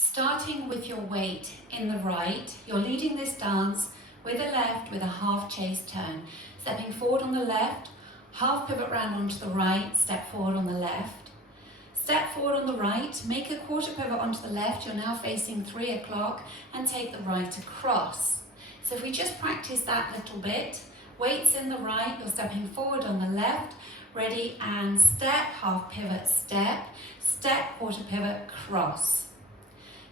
Starting with your weight in the right, you're leading this dance with a left with a half chase turn. Stepping forward on the left, half pivot round onto the right, step forward on the left. Step forward on the right, make a quarter pivot onto the left, you're now facing 3 o'clock, and take the right across. So if we just practice that little bit, weights in the right, you're stepping forward on the left, ready and step, half pivot, step, step, quarter pivot, cross.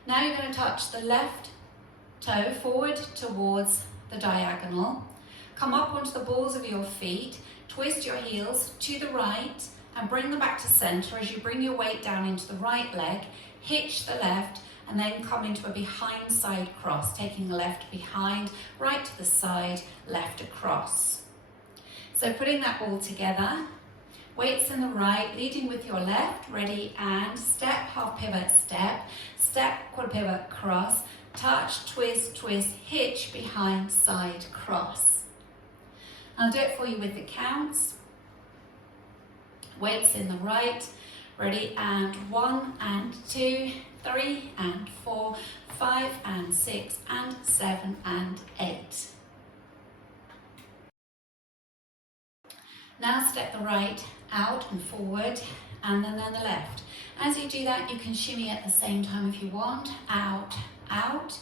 Now you're going to touch the left toe forward towards the diagonal, come up onto the balls of your feet, twist your heels to the right and bring them back to center as you bring your weight down into the right leg, hitch the left and then come into a behind side cross, taking the left behind, right to the side, left across. So putting that all together, weights in the right, leading with your left, ready and step, half pivot, step, step, quarter pivot, cross, touch, twist, twist, hitch, behind, side, cross. I'll do it for you with the counts. Weights in the right, ready and 1 and 2, 3 and 4, 5 and 6 and 7 and 8. Now step the right out and forward and then the left. As you do that, you can shimmy at the same time if you want. Out, out.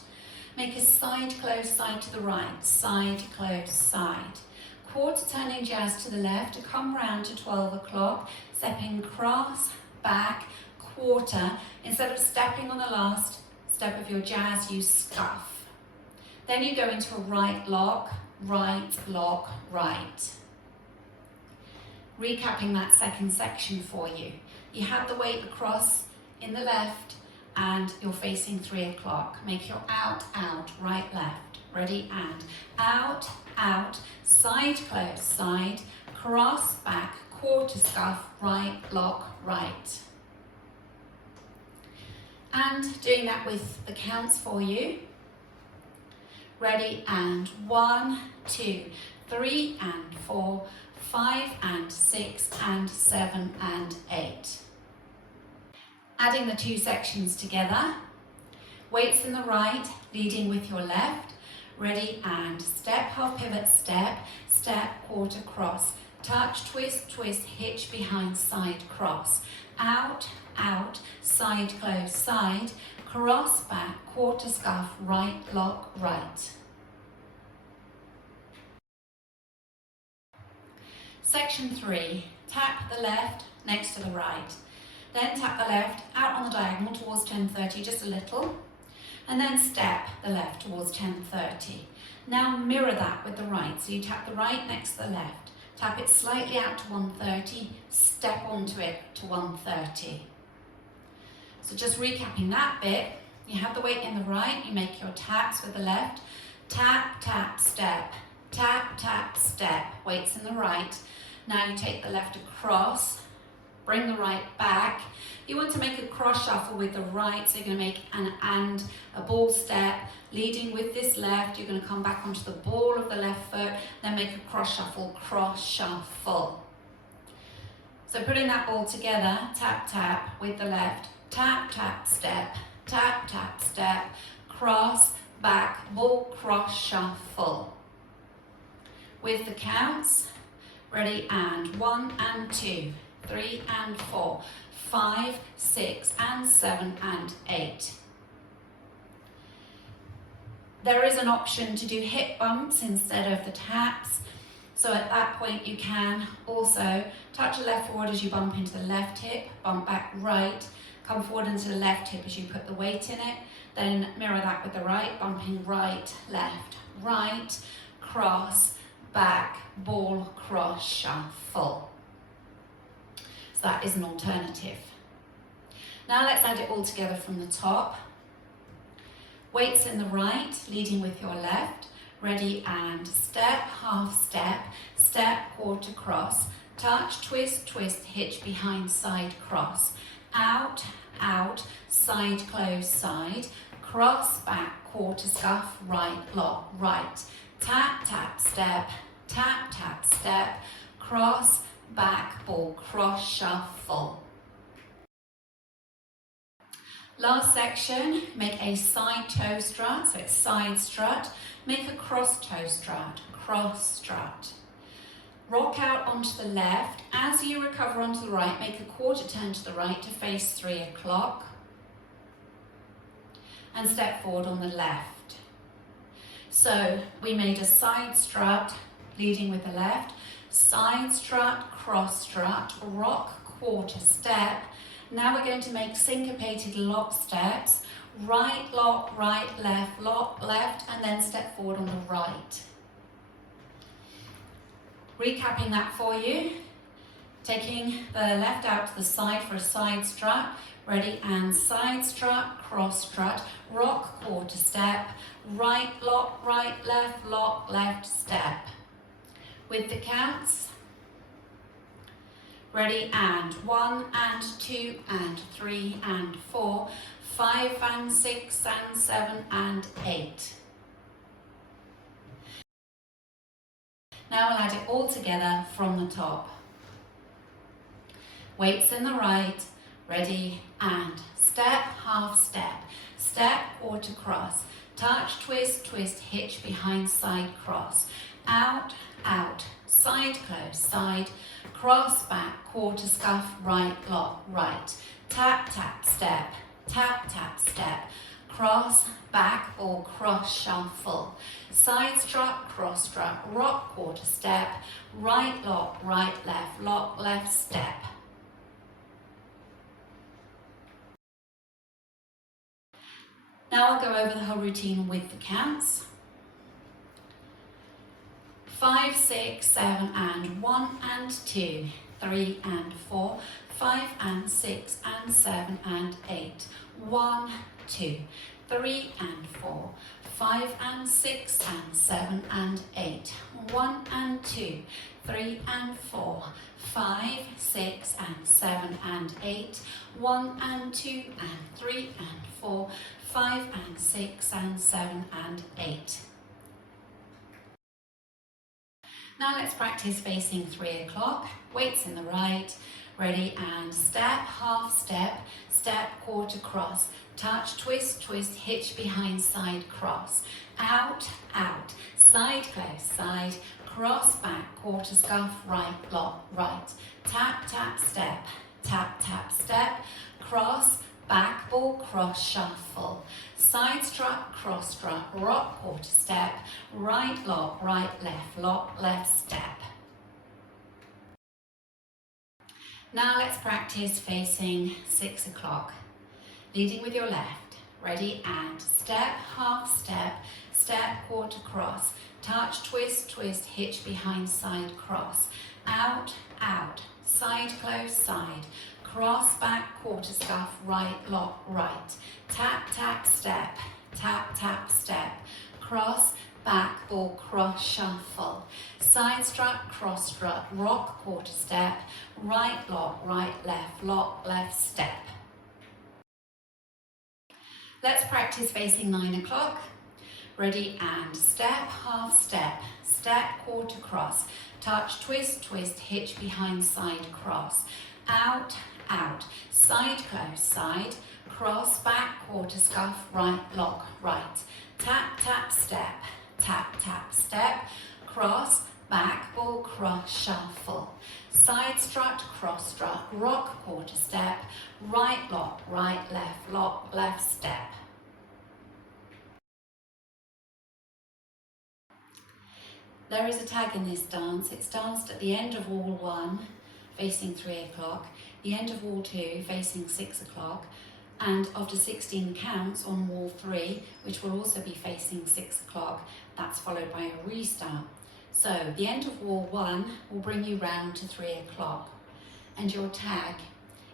Make a side close side to the right, side close side. Quarter turning jazz to the left to come round to 12 o'clock, stepping cross, back, quarter. Instead of stepping on the last step of your jazz, you scuff. Then you go into a right lock, right. Recapping that second section for you. You had the weight across in the left and you're facing 3 o'clock. Make your out, out, right, left. Ready and out, out, side close, side, cross, back, quarter scuff, right, lock, right. And doing that with the counts for you. Ready and 1, 2, 3 and 4, 5 and 6 and 7 and 8. Adding the two sections together. Weights in the right, leading with your left. Ready and step, half pivot, step, step, quarter cross. Touch, twist, twist, hitch, behind, side, cross. Out, out, side, close, side, cross, back, quarter scuff, right, lock, right. Section 3, tap the left next to the right. Then tap the left out on the diagonal towards 10:30, just a little. And then step the left towards 10:30. Now mirror that with the right. So you tap the right next to the left. Tap it slightly out to 1:30, step onto it to 1:30. So just recapping that bit, you have the weight in the right, you make your taps with the left. Tap, tap, step, tap, tap, step, weights in the right. Now you take the left across, bring the right back. You want to make a cross shuffle with the right, so you're going to make an and, a ball step, leading with this left. You're going to come back onto the ball of the left foot, then make a cross shuffle. So putting that all together, tap, tap with the left, tap, tap, step, tap, tap, step, cross, back, ball, cross, shuffle. With the counts, ready and 1 and 2, 3 and 4, 5, 6 and 7 and 8. There is an option to do hip bumps instead of the taps. So at that point you can also touch the left forward as you bump into the left hip, bump back right, come forward into the left hip as you put the weight in it, then mirror that with the right, bumping right, right, cross, back, ball, cross, shuffle. So that is an alternative. Now let's add it all together from the top. Weights in the right, leading with your left. Ready and step, half step, step, quarter cross, touch, twist, twist, hitch, behind, side, cross. Out, out, side, close, side, cross, back, quarter scuff, right, lock, right. Tap, tap, step, tap, tap, step, cross, back, ball, cross, shuffle. Last section, make a side toe strut, so it's side strut. Make a cross toe strut, cross strut. Rock out onto the left. As you recover onto the right, make a quarter turn to the right to face 3 o'clock. And step forward on the left. So we made a side strut, leading with the left, side strut, cross strut, rock, quarter step. Now we're going to make syncopated lock steps, right, lock, left, and then step forward on the right. Recapping that for you, taking the left out to the side for a side strut, ready, and side strut, cross strut, rock, quarter step, right, left, step. With the counts, ready, and 1 and 2 and 3 and 4, 5 and 6 and 7 and 8. Now we'll add it all together from the top. Weights in the right, ready, and step, half step, step, quarter cross, touch, twist, twist, hitch, behind, side, cross, out, side, close, side, cross, back, quarter scuff, right, lock, right, tap, step, step, cross, back, or cross, shuffle, side strut, cross strut, rock, quarter step, right, lock, left, step. Now I'll go over the whole routine with the counts. 5, 6, 7 and 1 and 2, 3 and 4, 5 and 6 and 7 and 8, 1, 2, 3 and 4, 5 and 6 and 7 and 8, 1 and 2, 3 and 4, 5, 6 and 7 and 8, 1 and 2 and 3 and 4, 5 and 6 and 7 and 8. Now let's practice facing 3 o'clock. Weights in the right, ready, and step, half step, step, quarter cross, touch, twist, twist, hitch, behind, side, cross, out, side, close, side, cross, back, quarter scuff, right, lock, right, tap, step, step, cross, back, ball, cross, shuffle, side strut, cross strut, rock, quarter step, right, lock, left, step. Now let's practice facing 6 o'clock. Leading with your left, ready, and step, half step, step, quarter cross, touch, twist, twist, hitch, behind, side, cross, out, side, close, side, cross, back, quarter scuff, right, lock, right, tap, step, step, cross, back, ball, cross, shuffle, side strut, cross strut, rock, quarter step, right, lock, left, step. Let's practice facing 9 o'clock. Ready, and step, half step, step, quarter cross, touch, twist, twist, hitch, behind, side, cross, out, side, close, side, cross, back, quarter scuff, right, lock, right, tap, step, cross, back, ball, cross, shuffle, side strut, cross strut, rock, quarter step, right, lock, left, step. There is a tag in this dance. It's danced at the end of wall 1, facing 3 o'clock, the end of wall 2, facing 6 o'clock, and after 16 counts on wall 3, which will also be facing 6 o'clock, that's followed by a restart. So the end of wall 1 will bring you round to 3 o'clock, and your tag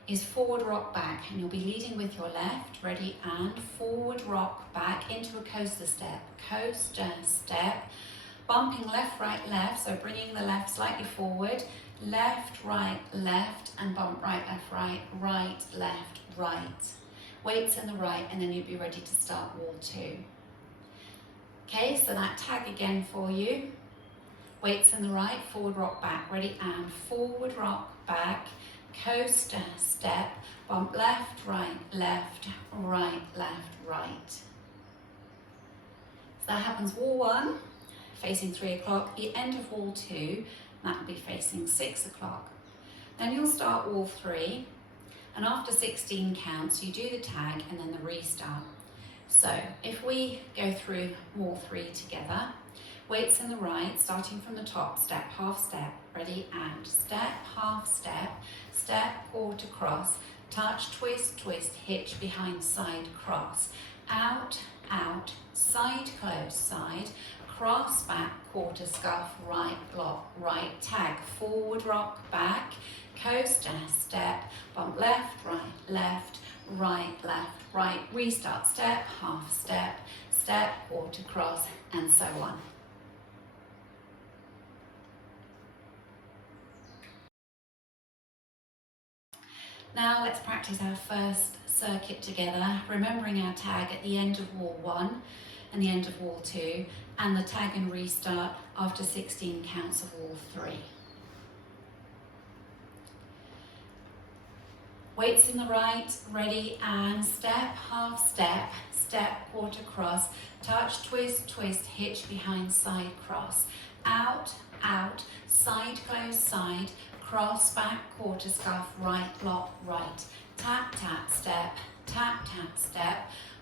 is forward rock back, and you'll be leading with your left, ready, and forward rock back into a coaster step, bumping left, left, so bringing the left slightly forward, left, left, and bump right, left, right. Weights in the right, and then you'll be ready to start wall 2. Okay, so that tag again for you. Weights in the right, forward rock back, ready, and forward rock back, coaster, step, bump left, right, left, right, left, right. So that happens wall 1, facing 3 o'clock, the end of wall 2, that will be facing 6 o'clock. Then you'll start wall 3, and after 16 counts, you do the tag and then the restart. So if we go through wall 3 together, weights in the right, starting from the top, step, half step, ready, and step, half step, step, quarter cross, touch, twist, twist, hitch, behind, side, cross, out, out, side, close, side, cross, back, quarter, scuff, right, block, right, tag, forward, rock, back, coaster, step, bump left, right, right, restart, step, half step, step, quarter cross, and so on. Now let's practice our first circuit together, remembering our tag at the end of wall 1 and the end of wall 2, and the tag and restart after 16 counts of wall 3. Weights in the right, ready, and step, half step, step, quarter cross, touch, twist, twist, hitch, behind, side, cross, out, out, side, close, side, cross, back, quarter, scuff, right, lock, right, tap, tap, step,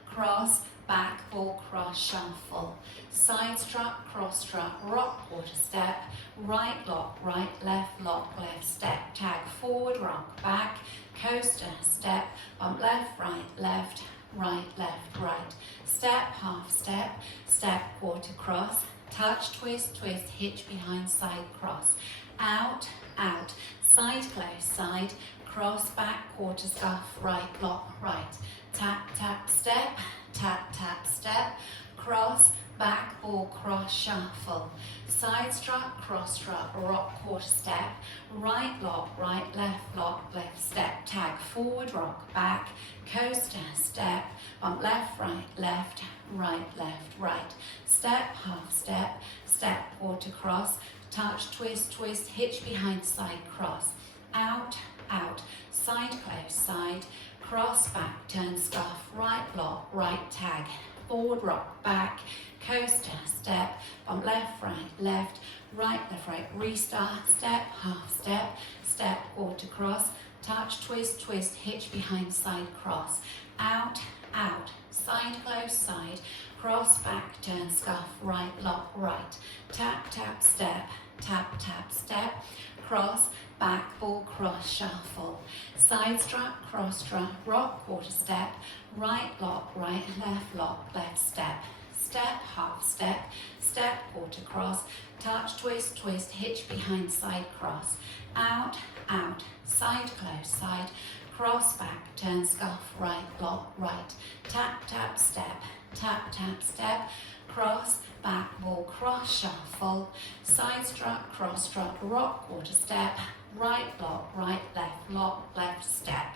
cross, back, ball, cross, shuffle, side strut, cross strut, rock, quarter step, right, lock, left, step, tag, forward, rock, back, coaster, step, bump left, right, step, half step, step, quarter cross, touch, twist, twist, hitch, behind, side, cross, out, out, side, close, side, cross, back, quarter, scuff, right, lock, right, tap, tap, step, cross, back, ball, cross, shuffle, side strut, cross strut, rock, quarter step, right, left, step, tag, forward, rock, back, coaster, step, bump left, right, step, half step, step, quarter cross, touch, twist, twist, hitch, behind, side, cross, out, out, side, close, side, cross, back, turn, scuff, right, lock, right, tag, forward, rock, back, coaster, step, bump left, right, restart, step, half step, step, quarter cross, touch, twist, twist, hitch, behind, side, cross, out, out, side, close, side, cross, back, turn, scuff, right, lock, right, tap, step, cross, back, ball, cross, shuffle, side strut, cross strut, rock, quarter step, right, lock, left, step, half step, step, quarter cross, touch, twist, twist, hitch, behind, side, cross, out, out, side, close, side, cross, back, turn, scuff, right, lock, right, tap, step, cross, back, ball, cross, shuffle, side strut, cross strut, rock, quarter step, right, lock, left, step,